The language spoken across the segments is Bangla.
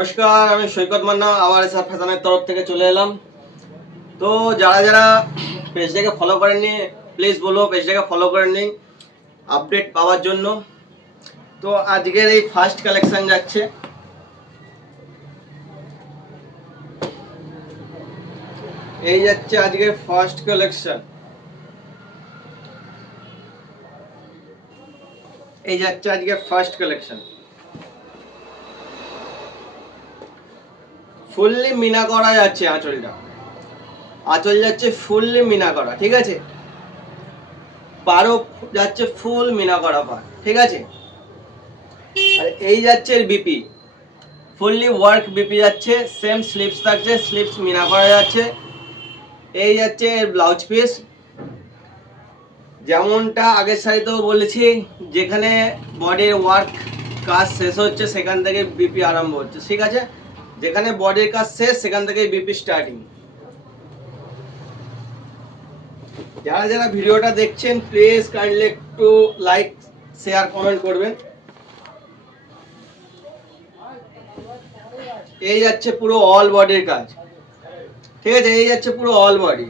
নমস্কার, আমি সৈকত মান্না আবার এসআর ফ্যাশনের তরফ থেকে চলে এলাম। তো যারা যারা পেজটাকে ফলো করেননি প্লিজ বলো পেজটাকে ফলো করে নিন আপডেট পাওয়ার জন্য। তো আজকের এই ফার্স্ট কালেকশন যাচ্ছে, এই যাচ্ছে আজকের ফার্স্ট কালেকশন, এই যাচ্ছে আজকের ফার্স্ট কালেকশন। ফুললি মিনা করা যাচ্ছে, আঁচল যাচ্ছে ফুললি মিনা করা, ঠিক আছে। পারও যাচ্ছে ফুল মিনা করা পার, ঠিক আছে। আর এই যাচ্ছে বিপি, ফুললি ওয়ার্ক বিপি যাচ্ছে, সেম স্লিপস থাকছে, স্লিপস মিনা করা যাচ্ছে। এই যাচ্ছে ব্লাউজ পিস, যেমনটা আগের সারিতেও বলেছি, যেখানে বডির ওয়ার্ক কাজ শেষ হচ্ছে সেখান থেকে বিপি আরম্ভ হচ্ছে, ঠিক আছে। যেখানে বডির কাজ শেষ সেখান থেকে বিপি স্টার্টিং। যারা যারা ভিডিওটা দেখছেন প্লিজ কাইন্ডলি একটু লাইক শেয়ার কমেন্ট করবেন। এই যাচ্ছে পুরো অল বডির কাজ, ঠিক আছে। এই যাচ্ছে পুরো অল বডি।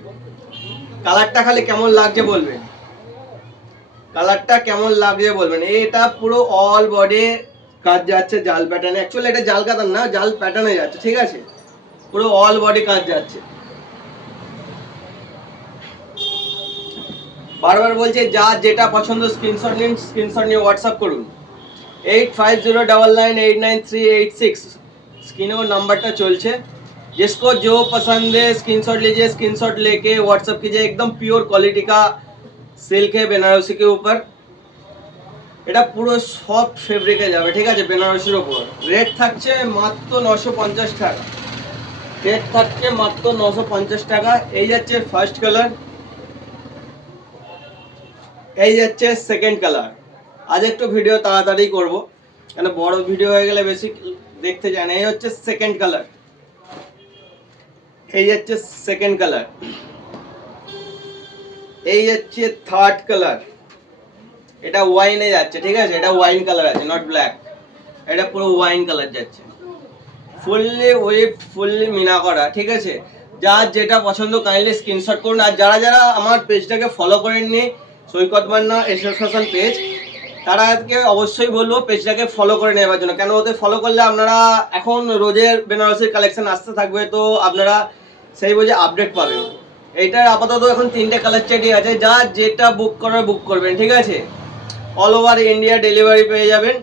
কালারটা খালি কেমন লাগছে বলবেন, কালারটা কেমন লাগছে বলবেন। এটা পুরো অল বডি কাজ যাচ্ছে জাল প্যাটার্নে, অ্যাকচুয়ালি এটা জাল কাতার না, জাল প্যাটার্নে যাচ্ছে, ঠিক আছে। পুরো অল বডি কাজ যাচ্ছে। বারবার বলছে যা যেটা পছন্দ স্ক্রিনশট নিন, স্ক্রিনশট নিয়ে হোয়াটসঅ্যাপ করুন 8509989386। स्क्रीनों नंबरটা চলছে। जिसको जो पसंद है स्क्रीनशॉट लीजिए, स्क्रीनशॉट लेके व्हाट्सएप कीजिए। एकदम प्योर क्वालिटी का सिल्क है बेनारसी के ऊपर। এটা পুরো সফট ফেব্রিকে যাবে, ঠিক আছে, বেনারসির উপর। রেট থাকছে মাত্র 950 টাকা, রেট থাকছে মাত্র 950 টাকা। এই যাচ্ছে ফার্স্ট কালার, এই যাচ্ছে সেকেন্ড কালার। আজ একটু ভিডিও তাড়াতাড়ি করব, কেন বড় ভিডিও হয়ে গেলে বেশি দেখতে যায় না। এই হচ্ছে সেকেন্ড কালার, এই যাচ্ছে সেকেন্ড কালার। এই যাচ্ছে থার্ড কালার। এটা ওয়াইনে যাচ্ছে, ঠিক আছে, এটা ওয়াইন কালার আছে, নট ব্ল্যাক। এটা পুরো ওয়াইন কালার যাচ্ছে, ফুললি উইথ ফুললি মিনা করা, ঠিক আছে। যার যেটা পছন্দ কাইন্ডলি স্ক্রিনশট করুন। আর যারা যারা আমার পেজটাকে ফলো করেননি, সৈকত মান্না এসআর ফ্যাশন পেজ, তারাকে অবশ্যই বলবো পেজটাকে ফলো করে নেওয়ার জন্য। কেন ওতে ফলো করলে আপনারা এখন রোজের বেনারসির কালেকশন আসতে থাকবে, তো আপনারা সেই বুঝে আপডেট পাবেন। এইটার আপাতত এখন 3টে কালার চার্টই আছে, যা যেটা বুক করার বুক করবেন, ঠিক আছে। অল ওভার ইন্ডিয়া ডেলিভারি পেয়ে যাবেন,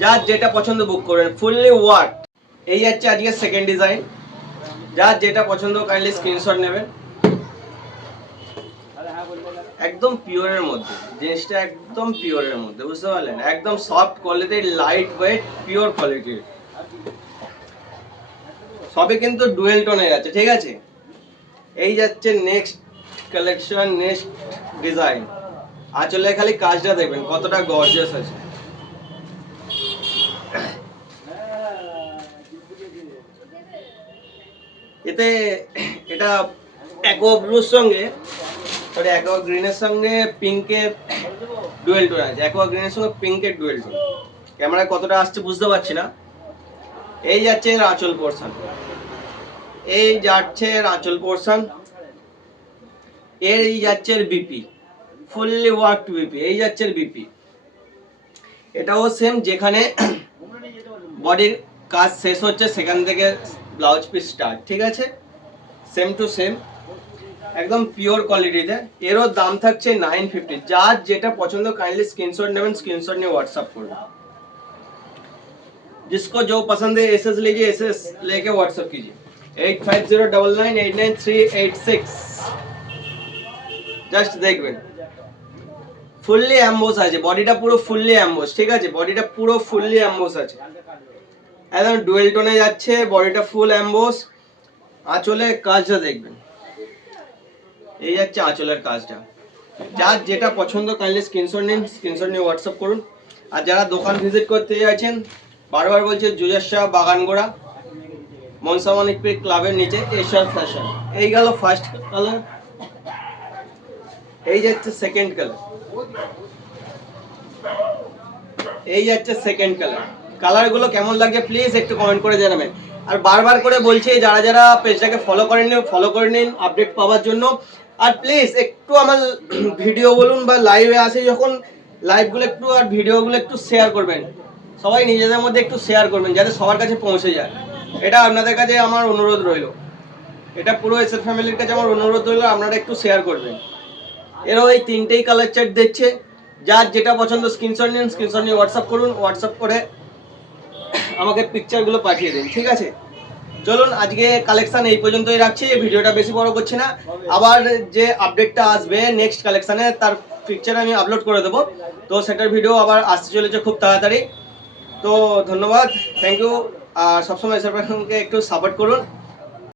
যার যেটা পছন্দ বুক করবেন। Fully work. এই যাচ্ছে আজকে সেকেন্ড ডিজাইন, যার যেটা পছন্দ কাইন্ডলি স্ক্রিনশট নেবেন। একদম পিওরের মধ্যে জিনিসটা, একদম পিওরের মধ্যে, বুঝতে পারলেন। একদম সফট কোয়ালিটির, লাইট ওয়েট, পিওর কোয়ালিটির। সবে কিন্তু ডুয়েল টোনের আছে, ঠিক আছে। এই যাচ্ছে নেক্সট কালেকশন, নেক্সট ডিজাইন। আঁচলে খালি কাজটা দেখবেন কতটা গর্জিয়াস আছে। এতে এটা অ্যাকোয়া ব্লুর সঙ্গে, সরি অ্যাকোয়া গ্রিনের সঙ্গে পিঙ্কের ডুয়েল টোন আছে, অ্যাকোয়া গ্রিনের সঙ্গে পিঙ্কের ডুয়েল টোন। ক্যামেরায় কতটা আসছে বুঝতে পারছি না। এই যাচ্ছে এর আঁচল পোর্শন, এই যাচ্ছে এর আঁচল পোর্শন। এই যাচ্ছে এর বিপি, ফুললি ওয়ার্কড বিপি। এই যাচ্ছে এর বিপি। এটাও সেম, যেখানে বডির কাজ শেষ হচ্ছে সেখান থেকে ব্লাউজ পিস স্টার্ট, ঠিক আছে। সেম টু সেম, একদম পিওর কোয়ালিটিতে। এরও দাম থাকছে 950। যার যেটা পছন্দ কাইন্ডলি স্ক্রিনশট নেবেন, স্ক্রিনশট নিয়ে হোয়াটসঅ্যাপ করবেন। जिसको जो पसंद है एसएस लीजिए, एसएस लेके व्हाट्सएप कीजिए 8509989386। জাস্ট দেখবেন ফুললি অ্যাম্বোস আছে, বডিটা পুরো ফুললি অ্যাম্বোস, ঠিক আছে। বডিটা পুরো ফুললি অ্যাম্বোস আছে, একদম ডুয়েল টোনে যাচ্ছে, বডিটা ফুল অ্যাম্বোস। আঁচলের কাজটা দেখবেন, এই যাচ্ছে আঁচলের কাজটা। যার যেটা পছন্দ কাইন্ডলি স্ক্রিনশট নিন, স্ক্রিনশট নিয়ে হোয়াটসঅ্যাপ করুন। আর যারা দোকান ভিজিট করতে যাচ্ছেন, বারবার বলছে জুজাসা বাগানগোড়া মনসামানিক ক্লাবের নিচে এসআর ফ্যাশন। এই গেল ফার্স্ট কালার, এই যাচ্ছে সেকেন্ড কালার, এই যাচ্ছে সেকেন্ড কালার। কালারগুলো কেমন লাগছে প্লিজ একটু কমেন্ট করে জানাবেন। আর বারবার করে বলছি যারা যারা পেজটাকে ফলো করেননি ফলো করে নিন আপডেট পাওয়ার জন্য। আর প্লিজ একটু আমার ভিডিও বলুন বা লাইভে আসে যখন লাইভগুলো একটু আর ভিডিওগুলো একটু শেয়ার করবেন, সবাই নিজেদের মধ্যে একটু শেয়ার করবেন যাতে সবার কাছে পৌঁছে যায়। এটা আপনাদের কাছে আমার অনুরোধ রইল, এটা পুরো এসএফ ফ্যামিলির কাছে আমার অনুরোধ রইল, আপনারা একটু শেয়ার করবেন। এরও এই তিনটেই কালার চার্ট দিচ্ছে, যার যেটা পছন্দ স্ক্রিনশট নিন, স্ক্রিনশট নিয়ে হোয়াটসঅ্যাপ করুন, হোয়াটসঅ্যাপ করে আমাকে পিকচারগুলো পাঠিয়ে দিন, ঠিক আছে? চলুন আজকে কালেকশন এই পর্যন্তই রাখছি, ভিডিওটা বেশি বড় করছি না। আবার যে আপডেটটা আসবে নেক্সট কালেকশানে তার পিকচার আমি আপলোড করে দেবো, তো সেটার ভিডিও আবার আসতে চলেছে খুব তাড়াতাড়ি। তো ধন্যবাদ, থ্যাংক ইউ। আর সবসময় এসএফ ফ্যামিলিকে একটু সাপোর্ট করুন।